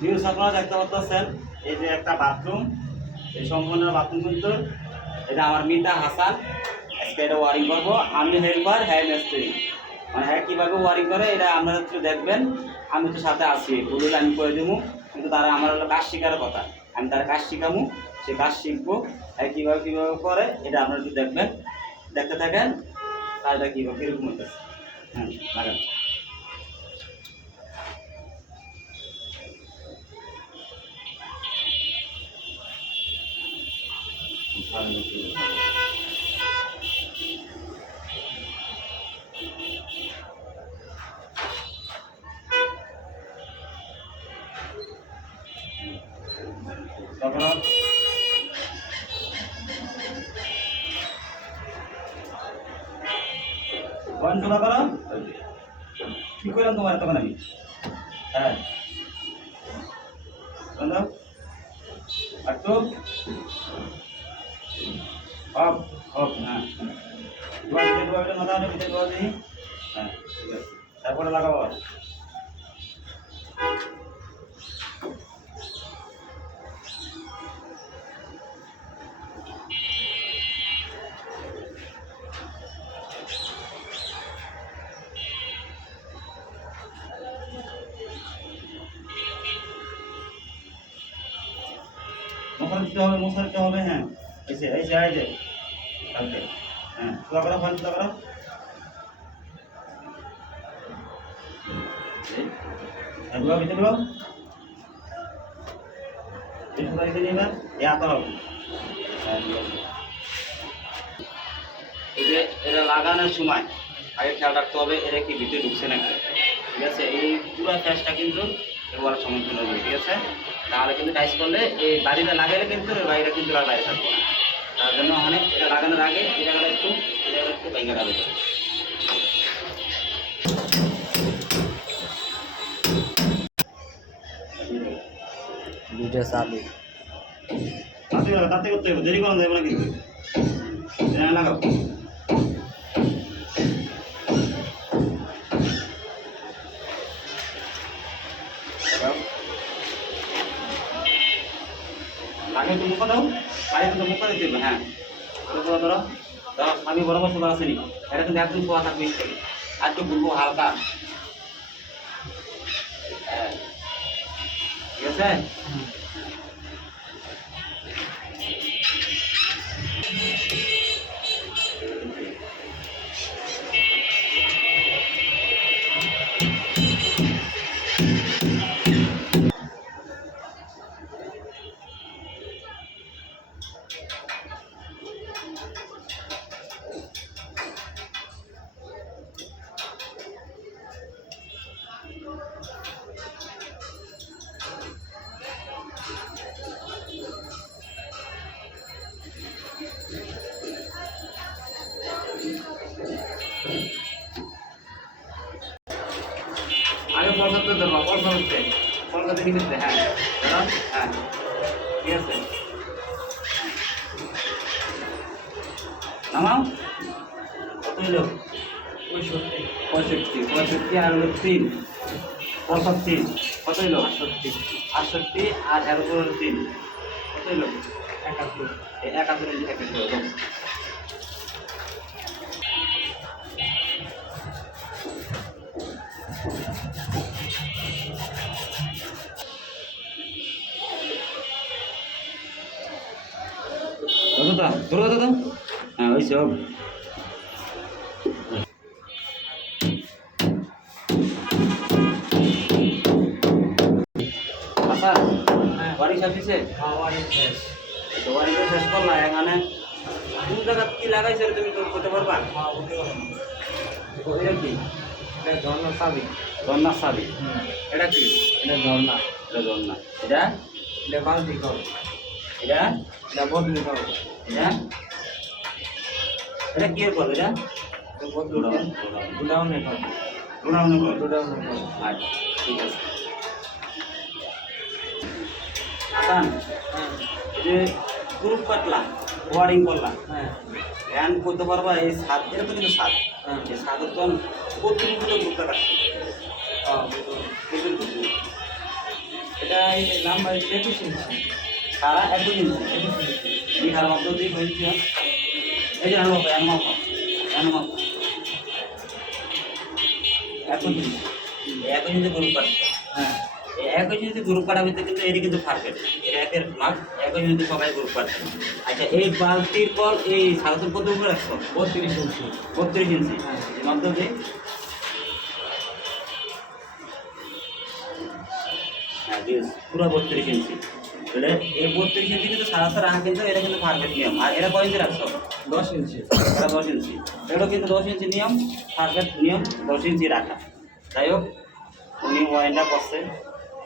News আপনারা দেখতে পাচ্ছেন এই যে একটা বাথরুম এই সম্পূর্ণ বাথরুম কিন্তু এটা আমার মিতা হাসান, আজকে এটা ওয়ারিং করব। আমি হেল্পার হ্যাঁ মিস্ত্রি মানে হ্যাঁ কীভাবে ওয়ারিং করে, এটা আপনারা একটু দেখবেন। আমি তো সাথে আছি বললে আমি করে দেবো কিন্তু তারা আমার হলো কাজ শেখার কথা। আমি তার কাজ শিখামু, সে কাজ শিখব। হ্যাঁ কীভাবে কীভাবে করে, এটা আপনারা একটু দেখবেন। দেখতে থাকেন, কাজটা কীভাবে, কীরকম হতেছে হ্যাঁ লাগান ওয়ান টু করো? ঠিক করলাম তোমার তখন আমি হ্যাঁ। বন্ধ একটু অফ অফ হ্যাঁ মাথা ভিতরে হ্যাঁ ঠিক আছে। তারপরে লাগাবো মশলা দিতে হবে মশলা দিতে হবে হ্যাঁ এই যে এই যে এই যে কালকে হ্যাঁ তোলা করো ভালো তোলা করো এগুলো ভিতরে এই পুরো দিতে নিবা এ আতা হবে হ্যাঁ ঠিক আছে এই যে এটা লাগানোর সময় আগে খেয়াল রাখতে হবে এটা কি ভিতরে ঢুকছে নাকি ঠিক আছে এই পুরো ফ্যাসটা কিন্তু এবার সম্মুখীন হবে ঠিক আছে? তাহলে কিন্তু টাইস করলে এই বাড়িটা লাগালে কিন্তু এই বাড়িটা কিন্তু আর বাইরে থাকবে তার জন্য অনেক এটা লাগানোর আগে এই জায়গাটা একটু এই জায়গাটা একটু ভেঙে রাখবে ভিডিও চালু তাতে করতে হবে দেরি করা যাবে না কিন্তু। লাগাও। হবে হ্যাঁ। ধরো ধরো ধরো স্বামী বরাবর চলে আসেনি এটা কিন্তু একদম শোয়া থাকবে। আর তো ঘুরবো হালকা। হ্যাঁ। ঠিক আছে? আগে পর্যাপ্ত ধরবা পর্যা হচ্ছে পর্যাতে নিচে হ্যাঁ হ্যাঁ ঠিক আছে। নামাও। কত হলো? পঁয়ষট্টি। পঁয়ষট্টি আর হলো তিন। পঁয়ষট্টি, কত হলো? আটষট্টি। আটষট্টি আর হলো তিন। কত হলো? একাত্তর। এই একাত্তর ধরো দাদা। হ্যাঁ ওই সব আচ্ছা হ্যাঁ বাড়ি শেষ? তো শেষ করলা এখানে। কোন জায়গা কি লাগাইছে তুমি তো পারবা? খাওয়া বলতে পারো না। তো এটা কি? এটা ঝর্ণা সাবি এটা কি? এটা ঝর্ণা। এটা জন্না এটা? এটা বালতি করো এটা এটা বদলি করো এটা এটা কি করবে এটা করো গুডাউনে করো গোডাউনে করবে আচ্ছা ঠিক আছে। আসান যে গ্রুপ কাটলা ওয়ারিং করলা হ্যাঁ। ফ্যান করতে পারবা এই সাত এটা তো কিন্তু সাত। হ্যাঁ। এই সাতের তো কতটুকু গ্রুপটা কাটছে। হ্যাঁ এটা এই নাম্বার একুশ সারা একই ইঞ্চি বিঘার মধ্যে দিয়ে হয়েছে এই যে আনুমাপ আনুমাপ আনুমাপ একই জিনিস। একই জিনিস গ্রুপ হ্যাঁ। একই জিনিস গ্রুপ কাটার ভিতরে কিন্তু এটি কিন্তু এটা একের মাপ একই জিনিস সবাই গ্রুপ কাটছে আচ্ছা এই বালতির কল এই সাড়ে কত উপরে রাখছো? বত্রিশ ইঞ্চি। বত্রিশ ইঞ্চি। হ্যাঁ। এর মধ্যে দিয়ে হ্যাঁ পুরো বত্রিশ ইঞ্চি। তাহলে এই বত্রিশ ইঞ্চি কিন্তু সারা রাখা কিন্তু এটা কিন্তু পারফেক্ট নিয়ম। আর এটা কয় ইঞ্চি দশ ইঞ্চি। এটা দশ ইঞ্চি। এটা কিন্তু দশ ইঞ্চি নিয়ম পারফেক্ট নিয়ম, দশ ইঞ্চি রাখা। যাই হোক, উনি ওয়ারিংটা করছে।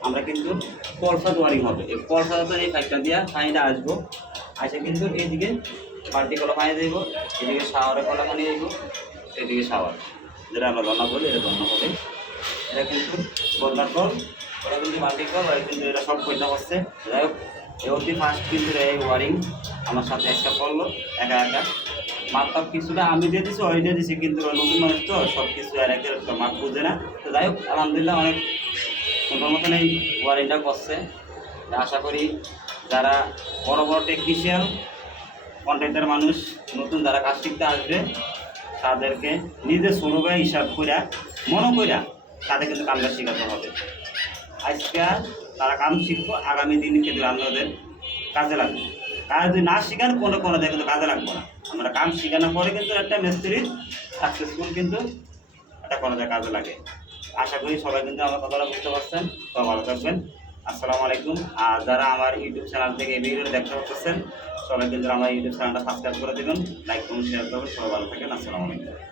আমরা কিন্তু কলসাত ওয়ারিং হবে। এই কলসাতে এই পাইপটা দিয়া পানিটা আসব। আসে কিন্তু এইদিকে বালতি কলা পানি দেবো, এদিকে শাওয়ারে কলা পানি দেবো, এদিকে শাওয়ার যেটা আমরা রান্না করি এটা রান্না করে এটা কিন্তু বন্যার কল ওটা কিন্তু বালতি কল কিন্তু এটা সব কইটা হচ্ছে যাই হোক অতি ফার্স্ট কিন্তু এই ওয়ারিং আমার সাথে একটা করল, একা একা। মাপ টাপ কিছুটা, আমি দিয়ে দিছি, ওই দিয়ে দিছি, কিন্তু ওরা নতুন মানুষ তো সব কিছু আর একের মাপ বুঝে না। তো যাই হোক, আলহামদুলিল্লাহ অনেক সুন্দর মতন এই ওয়ারিংটা করছে আশা করি যারা বড় বড় টেকনিশিয়ান কন্ট্রাক্টর মানুষ, নতুন যারা কাজ শিখতে আসবে, তাদেরকে নিজের ছোটোভাই হিসাব কইরা, মনে কইরা তাদের কিন্তু কামটা শেখাতে হবে। আজকে তারা কাম শিখব, আগামী দিন কিন্তু আমাদের কাজে লাগবে। কাজ যদি না শিখান, কোনো কোনো জায়গায় কিন্তু কাজে লাগবে না। আমরা কাম শেখানোর পরে কিন্তু একটা মিস্ত্রির সাকসেসফুল কিন্তু একটা কোনো জায়গায় কাজে লাগে। আশা করি সবাই কিন্তু আমার কথাটা বুঝতে পারছেন। সবাই ভালো থাকবেন। আসসালামু আলাইকুম। আর যারা আমার ইউটিউব চ্যানেল থেকে এই ভিডিওটা দেখতে পাচ্ছেন সবাই কিন্তু আমার ইউটিউব চ্যানেলটা সাবস্ক্রাইব করে দেবেন লাইক করুন শেয়ার করবেন। সবাই ভালো থাকেন আসসালামু আলাইকুম।